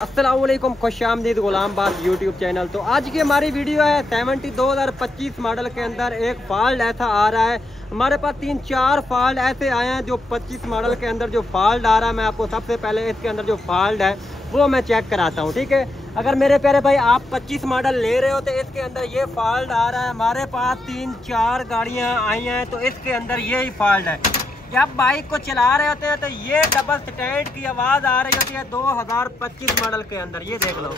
अस्सलाम वालेकुम, खुशामदीद गुलामबाज YouTube channel. तो आज की हमारी वीडियो है 2025 मॉडल के अंदर एक फॉल्ट ऐसा आ रहा है। हमारे पास 3-4 फॉल्ट ऐसे आए हैं जो 25 मॉडल के अंदर जो फॉल्ट आ रहा है। मैं आपको सबसे पहले इसके अंदर जो फॉल्ट है वो मैं चेक कराता हूँ, ठीक है। अगर मेरे प्यारे भाई आप 25 मॉडल ले रहे हो तो इसके अंदर ये फॉल्ट आ रहा है। हमारे पास 3-4 गाड़ियाँ आई हैं तो इसके अंदर यही फॉल्ट है। जब बाइक को चला रहे होते हैं तो ये डबल स्टैंड की आवाज़ आ रही होती है 2025 मॉडल के अंदर। ये देख लो,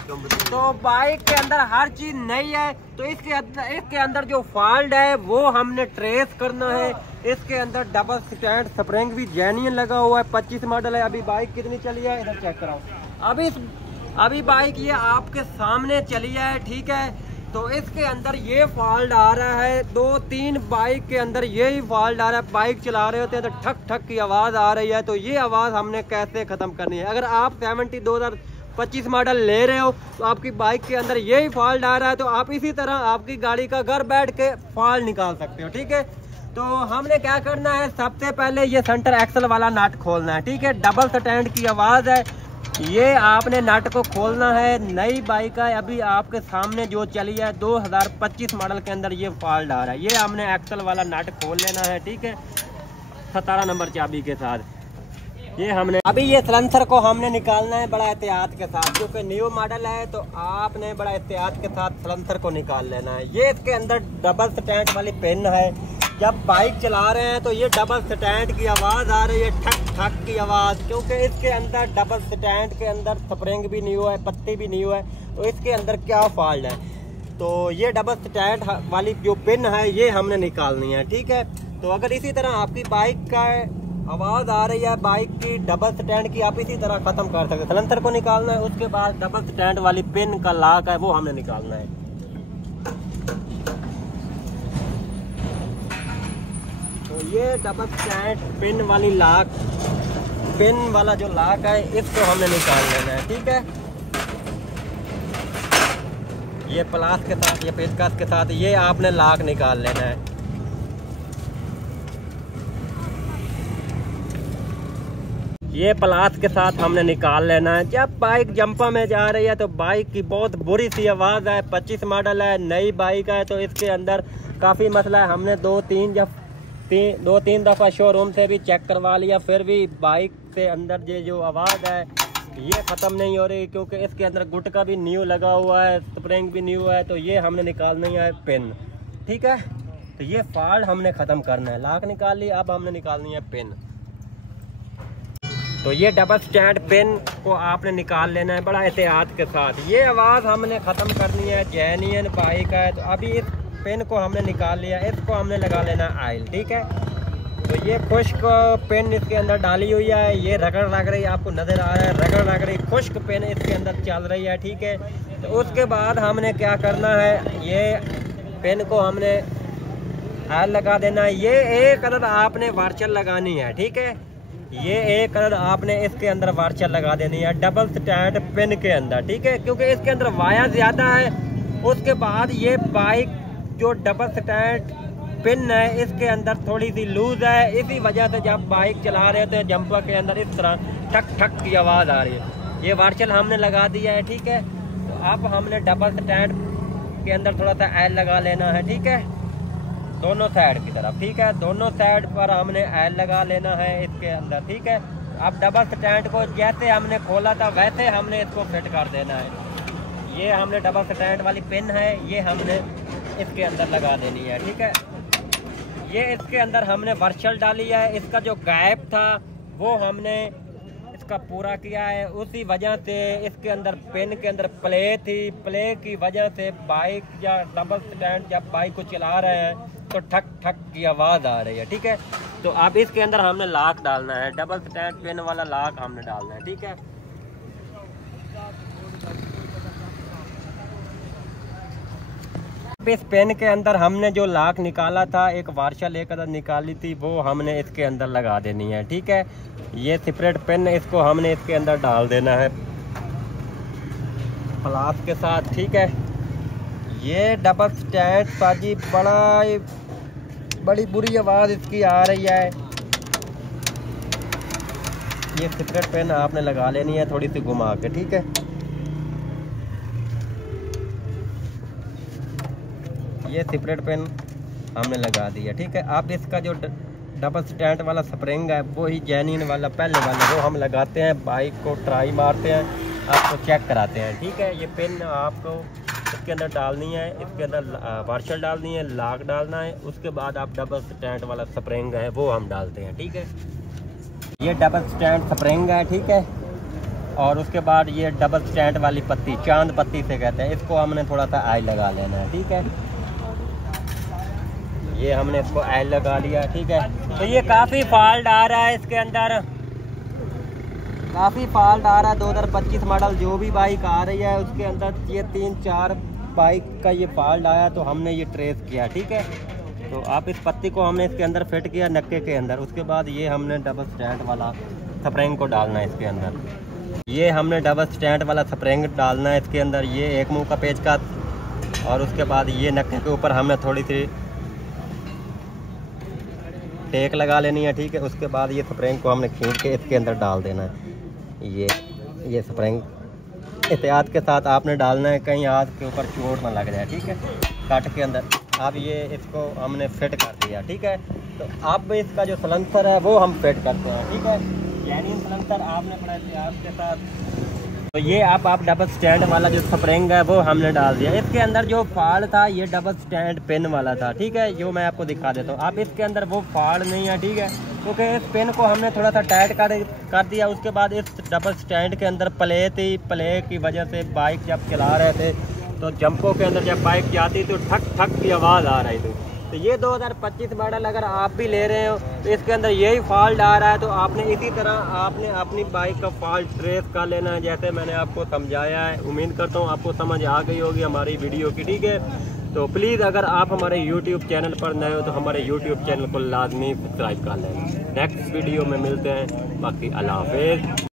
तो बाइक के अंदर हर चीज़ नई है। तो इसके अंदर जो फॉल्ट है वो हमने ट्रेस करना है। इसके अंदर डबल स्टैंड स्प्रिंग भी जेन्युइन लगा हुआ है। 25 मॉडल है। अभी बाइक कितनी चली है इधर चेक कराओ। अभी बाइक ये आपके सामने चली है, ठीक है। तो इसके अंदर ये फॉल्ट आ रहा है। 2-3 बाइक के अंदर यही फॉल्ट आ रहा है। बाइक चला रहे होते हैं तो ठक ठक की आवाज़ आ रही है। तो ये आवाज़ हमने कैसे ख़त्म करनी है। अगर आप 2025 मॉडल ले रहे हो तो आपकी बाइक के अंदर यही फॉल्ट आ रहा है तो आप इसी तरह आपकी गाड़ी का घर बैठ के फॉल्ट निकाल सकते हो, ठीक है। तो हमने क्या करना है, सबसे पहले ये सेंटर एक्सल वाला नट खोलना है, ठीक है। डबल स्टैंड की आवाज़ है, ये आपने नट को खोलना है। नई बाइक है, अभी आपके सामने जो चली है 2025 मॉडल के अंदर ये फॉल्ट आ रहा है। ये हमने एक्सल वाला नट खोल लेना है, ठीक है, 17 नंबर चाबी के साथ। ये हमने अभी ये सलेंसर को हमने निकालना है बड़ा एहतियात के साथ, क्योंकि न्यू मॉडल है तो आपने बड़ा एहतियात के साथ सलेंसर को निकाल लेना है। ये इसके अंदर डबल स्टैंड वाली पिन है। जब बाइक चला रहे हैं तो ये डबल स्टैंड की आवाज़ आ रही है, ठक ठक की आवाज़, क्योंकि इसके अंदर डबल स्टैंड के अंदर स्प्रिंग भी न्यू है, पत्ती भी न्यू है। तो इसके अंदर क्या फॉल्ट है, तो ये डबल स्टैंड वाली जो पिन है ये हमने निकालनी है, ठीक है। तो अगर इसी तरह आपकी बाइक का आवाज़ आ रही है बाइक की डबल स्टैंड की, आप इसी तरह ख़त्म कर सकते हैं। सलेंसर को निकालना है, उसके बाद डबल स्टैंड वाली पिन का लॉक है वो हमने निकालना है। ये डबल स्टैंड पिन वाली लॉक, पिन वाला जो लॉक है इसको हमने निकाल लेना है, ठीक है। ये प्लास के साथ, ये पेचकस के साथ ये आपने लॉक निकाल लेना है। ये प्लास के साथ हमने निकाल लेना है। जब बाइक जंपा में जा रही है तो बाइक की बहुत बुरी सी आवाज़ है। 25 मॉडल है, नई बाइक है, तो इसके अंदर काफ़ी मसला है। हमने 2-3 दफ़ा शोरूम से भी चेक करवा लिया, फिर भी बाइक से अंदर ये जो आवाज़ है ये ख़त्म नहीं हो रही, क्योंकि इसके अंदर गुटका भी न्यू लगा हुआ है, स्प्रिंग भी न्यू है। तो ये हमने निकालनी है पिन, ठीक है। तो ये फॉल्ट हमने ख़त्म करना है। लॉक निकाल लिया, अब हमने निकालनी है पिन। तो ये डबल स्टैंड पिन को आपने निकाल लेना है बड़ा एहतियात के साथ। ये आवाज़ हमने ख़त्म करनी है। जेन्युइन बाइक है। तो अभी इस पिन को हमने निकाल लिया, इसको हमने लगा लेना ऑयल, ठीक है। तो ये खुश्क पिन इसके अंदर डाली हुई है, ये रगड़ लग रही है, आपको नज़र आ रहा है रगड़ लग रही, खुश्क पिन इसके अंदर चल रही है, ठीक है। तो उसके बाद हमने क्या करना है, ये पिन को हमने ऑयल लगा देना है। ये एक अदद आपने वार्चर लगानी है, ठीक है। ये एक अदद आपने इसके अंदर वार्चर लगा देनी है डबल स्टैंड पिन के अंदर, ठीक है, क्योंकि इसके अंदर वायर ज़्यादा है। उसके बाद ये बाइक जो डबल स्टैंड पिन है इसके अंदर थोड़ी सी लूज है, इसी वजह से जब बाइक चला रहे थे जंपर के अंदर इस तरह ठक ठक की आवाज़ आ रही है। ये वार्चल हमने लगा दिया है, ठीक है। तो अब हमने डबल स्टैंड के अंदर थोड़ा सा ऑयल लगा लेना है, ठीक है, दोनों साइड की तरफ, ठीक है। दोनों साइड पर हमने ऑयल लगा लेना है इसके अंदर, ठीक है। अब डबल स्टैंड को जैसे हमने खोला था वैसे हमने इसको फिट कर देना है। ये हमने डबल स्टैंड वाली पिन है, ये हमने इसके अंदर लगा देनी है, ठीक है। ये इसके अंदर हमने वर्चल डाली है। इसका जो गैप था वो हमने इसका पूरा किया है। उसी वजह से इसके अंदर पिन के अंदर प्ले थी, प्ले की वजह से बाइक या डबल स्टैंड जब बाइक को चला रहे हैं तो ठक ठक की आवाज़ आ रही है, ठीक है। तो अब इसके अंदर हमने लॉक डालना है, डबल स्टैंड पिन वाला लॉक हमने डालना है, ठीक है। इस पेन के अंदर हमने जो लॉक निकाला था, एक वार्शल एक अदद निकाली थी, वो हमने इसके अंदर लगा देनी है, ठीक है। ये सेपरेट पेन इसको हमने इसके अंदर डाल देना है प्लास के साथ, ठीक है। ये डबल स्टैंड साजी बड़ी बुरी आवाज़ इसकी आ रही है। ये सेपरेट पेन आपने लगा लेनी है थोड़ी सी घुमा के, ठीक है। ये सेपरेट पिन हमने लगा दिया। ठीक है, आप इसका जो डबल स्टैंड वाला स्प्रिंग है वो ही जेन्युइन वाला पहले वाला वो हम लगाते हैं, बाइक को ट्राई मारते हैं, आपको चेक कराते हैं। ठीक है, ये पिन आपको इसके अंदर डालनी है, इसके अंदर वार्शल डालनी है, लॉक डालना है, उसके बाद आप डबल स्टैंड वाला स्प्रिंग है वो हम डालते हैं। ठीक है, ये डबल स्टैंड स्प्रिंग है। ठीक है, और उसके बाद ये डबल स्टैंड वाली पत्ती, चांद पत्ती से कहते हैं, इसको हमने थोड़ा सा ऑयल लगा लेना है। ठीक है, ये हमने इसको ऑयल लगा लिया। ठीक है, तो ये काफ़ी फॉल्ट आ रहा है इसके अंदर, काफ़ी फॉल्ट आ रहा है। 2025 मॉडल जो भी बाइक आ रही है उसके अंदर ये 3-4 बाइक का ये फॉल्ट आया, तो हमने ये ट्रेस किया। ठीक है, तो आप इस पत्ती को हमने इसके अंदर फिट किया नक्के के अंदर, उसके बाद ये हमने डबल स्टैंड वाला स्प्रिंग को डालना है इसके अंदर। ये हमने डबल स्टैंड वाला स्प्रिंग डालना है इसके अंदर, ये एक मुंह का पेचकस, और उसके बाद ये नक्के के ऊपर हमने थोड़ी सी टेक लगा लेनी है। ठीक है, उसके बाद ये स्प्रिंग को हमने खींच के इसके अंदर डाल देना है। ये स्प्रिंग एहतियात के साथ आपने डालना है, कहीं हाथ के ऊपर चोट ना लग जाए। ठीक है, कट के अंदर अब ये इसको हमने फिट कर दिया। ठीक है, तो अब इसका जो सलेंसर है वो हम फिट करते हैं। ठीक है, जेन्युइन सलेंसर आपने बड़ा एहतियात के साथ, तो ये आप डबल स्टैंड वाला जो स्प्रिंग है वो हमने डाल दिया। इसके अंदर जो फाड़ था ये डबल स्टैंड पिन वाला था। ठीक है, जो मैं आपको दिखा देता हूँ, आप इसके अंदर वो फाड़ नहीं है। ठीक है, क्योंकि इस पिन को हमने थोड़ा सा टाइट कर दिया। उसके बाद इस डबल स्टैंड के अंदर प्ले थी, प्ले की वजह से बाइक जब चला रहे थे तो जंपों के अंदर जब बाइक जाती तो ठक ठक की आवाज़ आ रही थी। तो ये 2025 मॉडल अगर आप भी ले रहे हो तो इसके अंदर यही फॉल्ट आ रहा है, तो आपने इसी तरह आपने अपनी बाइक का फॉल्ट ट्रेस कर लेना है, जैसे मैंने आपको समझाया है। उम्मीद करता हूँ आपको समझ आ गई होगी हमारी वीडियो की। ठीक है, तो प्लीज़ अगर आप हमारे YouTube चैनल पर नए हो तो हमारे YouTube चैनल को लाजमी सब्सक्राइब कर लेना। नेक्स्ट वीडियो में मिलते हैं, बाकी अल्लाह हाफिज़।